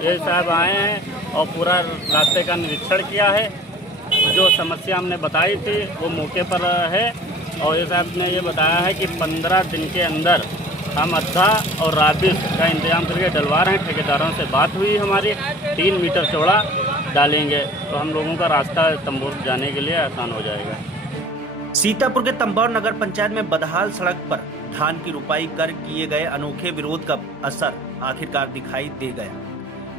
ये साहब आए हैं और पूरा रास्ते का निरीक्षण किया है। जो समस्या हमने बताई थी वो मौके पर है और ये साहब ने ये बताया है कि 15 दिन के अंदर हम अद्धा और राबिस का इंतजाम करके डलवा रहे हैं। ठेकेदारों से बात हुई हमारी, 3 मीटर चौड़ा डालेंगे तो हम लोगों का रास्ता तंबोर जाने के लिए आसान हो जाएगा। सीतापुर के तंबौर नगर पंचायत में बदहाल सड़क पर धान की रुपाई कर किए गए अनोखे विरोध का असर आखिरकार दिखाई दे गया।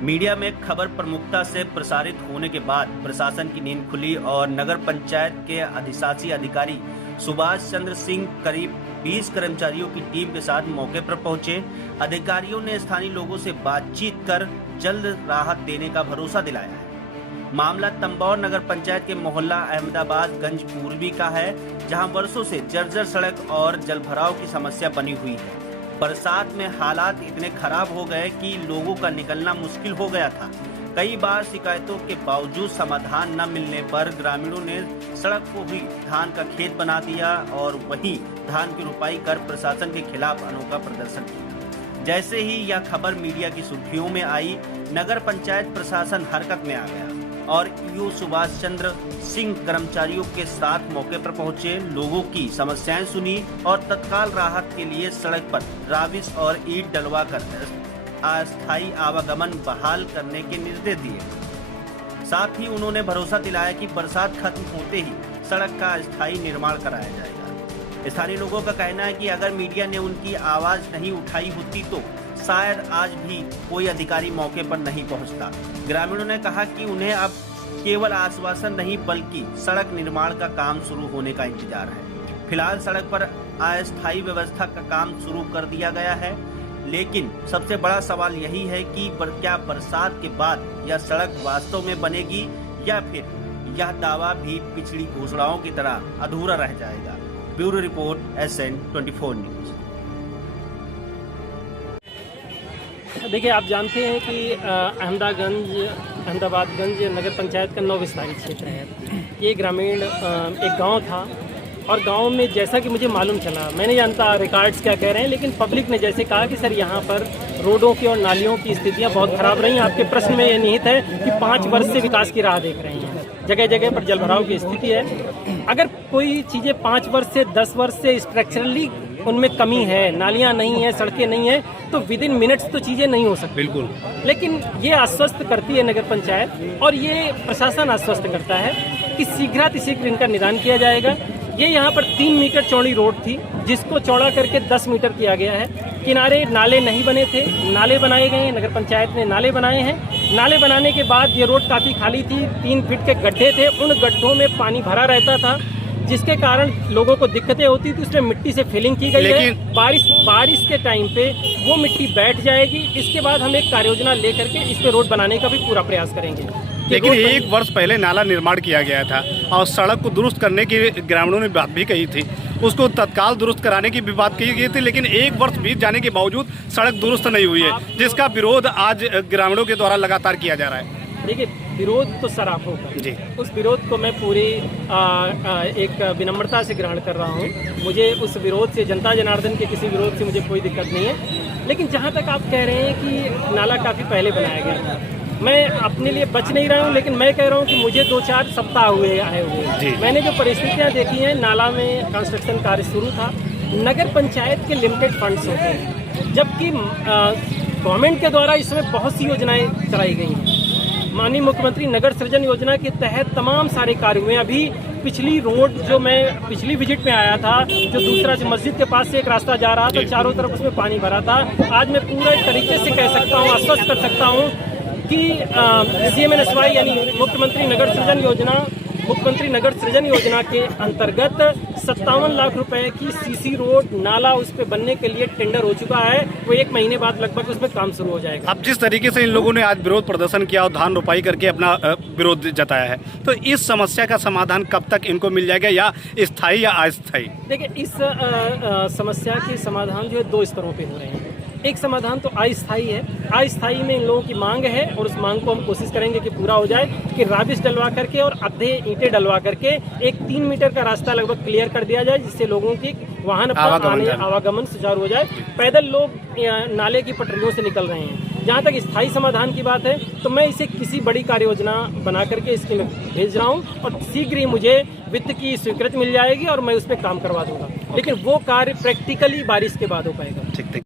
मीडिया में खबर प्रमुखता से प्रसारित होने के बाद प्रशासन की नींद खुली और नगर पंचायत के अधिशासी अधिकारी सुभाष चंद्र सिंह करीब 20 कर्मचारियों की टीम के साथ मौके पर पहुंचे। अधिकारियों ने स्थानीय लोगों से बातचीत कर जल्द राहत देने का भरोसा दिलाया है। मामला तंबौर नगर पंचायत के मोहल्ला अहमदाबाद गंज पूर्वी का है, जहां वर्षों से जर्जर सड़क और जलभराव की समस्या बनी हुई है। बरसात में हालात इतने खराब हो गए कि लोगों का निकलना मुश्किल हो गया था। कई बार शिकायतों के बावजूद समाधान न मिलने पर ग्रामीणों ने सड़क को भी धान का खेत बना दिया और वहीं धान की रुपाई कर प्रशासन के खिलाफ अनोखा प्रदर्शन किया। जैसे ही यह खबर मीडिया की सुर्खियों में आई, नगर पंचायत प्रशासन हरकत में आ गया और ईओ सुभाष चंद्र सिंह कर्मचारियों के साथ मौके पर पहुंचे, लोगों की समस्याएं सुनी और तत्काल राहत के लिए सड़क पर राबिस और ईंट डलवा कर अस्थायी आवागमन बहाल करने के निर्देश दिए। साथ ही उन्होंने भरोसा दिलाया कि बरसात खत्म होते ही सड़क का अस्थायी निर्माण कराया जाएगा। स्थानीय लोगों का कहना है कि अगर मीडिया ने उनकी आवाज नहीं उठाई होती तो शायद आज भी कोई अधिकारी मौके पर नहीं पहुंचता। ग्रामीणों ने कहा कि उन्हें अब केवल आश्वासन नहीं बल्कि सड़क निर्माण का काम शुरू होने का इंतजार है। फिलहाल सड़क पर अस्थायी व्यवस्था का काम शुरू कर दिया गया है, लेकिन सबसे बड़ा सवाल यही है कि क्या बरसात के बाद यह सड़क वास्तव में बनेगी या फिर यह दावा भी पिछली घोषणाओं की तरह अधूरा रह जाएगा। Bureau report SN 24 news. देखिए, आप जानते हैं कि अहमदाबादगंज नगर पंचायत का 9 विस्तारित क्षेत्र है। ये ग्रामीण एक गांव था और गांव में जैसा कि मुझे मालूम चला, मैं नहीं जानता रिकॉर्ड्स क्या कह रहे हैं, लेकिन पब्लिक ने जैसे कहा कि सर यहाँ पर रोडों की और नालियों की स्थितियाँ बहुत ख़राब रही। आपके प्रश्न में ये निहित है कि 5 वर्ष से विकास की राह देख रहे हैं, जगह जगह पर जलभराव की स्थिति है। अगर कोई चीज़ें 5 वर्ष से 10 वर्ष से स्ट्रक्चरली उनमें कमी है, नालियाँ नहीं है, सड़कें नहीं है, तो विद इन मिनट्स तो चीज़ें नहीं हो सकती। बिल्कुल। लेकिन ये आश्वस्त करती है नगर पंचायत और ये प्रशासन आश्वस्त करता है कि शीघ्रातिशीघ्र इनका निदान किया जाएगा। ये यहाँ पर 3 मीटर चौड़ी रोड थी, जिसको चौड़ा करके 10 मीटर किया गया है। किनारे नाले नहीं बने थे, नाले बनाए गए हैं, नगर पंचायत ने नाले बनाए हैं। नाले बनाने के बाद ये रोड काफ़ी खाली थी, 3 फीट के गड्ढे थे, उन गड्ढों में पानी भरा रहता था, जिसके कारण लोगों को दिक्कतें होती थी। उसमें मिट्टी से फिलिंग की गई है। बारिश के टाइम पे वो मिट्टी बैठ जाएगी। इसके बाद हम एक कार्ययोजना लेकर के इस पे रोड बनाने का भी पूरा प्रयास करेंगे। लेकिन 1 वर्ष पहले नाला निर्माण किया गया था और सड़क को दुरुस्त करने की ग्रामीणों ने बात भी कही थी, उसको तत्काल दुरुस्त कराने की भी बात कही गई थी, लेकिन 1 वर्ष बीत जाने के बावजूद सड़क दुरुस्त नहीं हुई है, जिसका विरोध आज ग्रामीणों के द्वारा लगातार किया जा रहा है। देखिए, विरोध तो सराफों का जी, उस विरोध को मैं पूरी एक विनम्रता से ग्रहण कर रहा हूँ। मुझे उस विरोध से, जनता जनार्दन के किसी विरोध से मुझे कोई दिक्कत नहीं है। लेकिन जहाँ तक आप कह रहे हैं कि नाला काफ़ी पहले बनाया गया था, मैं अपने लिए बच नहीं रहा हूँ, लेकिन मैं कह रहा हूँ कि मुझे 2-4 सप्ताह आए हुए। मैंने जो परिस्थितियाँ देखी हैं, नाला में कंस्ट्रक्शन कार्य शुरू था, नगर पंचायत के लिमिटेड फंड्स होते हैं, जबकि गवर्नमेंट के द्वारा इसमें बहुत सी योजनाएं चलाई गई हैं। माननीय मुख्यमंत्री नगर सृजन योजना के तहत तमाम सारे कार्य हुए। अभी पिछली रोड जो मैं पिछली विजिट में आया था, जो दूसरा जो मस्जिद के पास से एक रास्ता जा रहा था, चारों तरफ उसमें पानी भरा था। आज मैं पूरे तरीके से कह सकता हूँ, आश्वस्त कर सकता हूँ कि CMNSY यानी मुख्यमंत्री नगर सृजन योजना के अंतर्गत 57 लाख रुपए की CC रोड नाला उस पे बनने के लिए टेंडर हो चुका है। वो 1 महीने बाद लगभग उसमें काम शुरू हो जाएगा। अब जिस तरीके से इन लोगों ने आज विरोध प्रदर्शन किया और धान रोपाई करके अपना विरोध जताया है, तो इस समस्या का समाधान कब तक इनको मिल जाएगा, या स्थायी या अस्थायी? देखिए, इस समस्या के समाधान जो है 2 स्तरों पे हो रहे हैं। एक समाधान तो अस्थायी है। अस्थायी में इन लोगों की मांग है और उस मांग को हम कोशिश करेंगे कि पूरा हो जाए, कि राबिस डलवा करके और आधे ईंटें डलवा करके एक 3 मीटर का रास्ता लगभग क्लियर कर दिया जाए, जिससे लोगों की वाहन आवागमन सुचारू हो जाए। पैदल लोग नाले की पटरियों से निकल रहे हैं, जहाँ तक स्थायी समाधान की बात है तो मैं इसे किसी बड़ी कार्य योजना बना करके इसकी मैं भेज रहा हूँ और शीघ्र ही मुझे वित्त की स्वीकृति मिल जाएगी और मैं उस पर काम करवा दूंगा, लेकिन वो कार्य प्रैक्टिकली बारिश के बाद हो पाएगा। ठीक।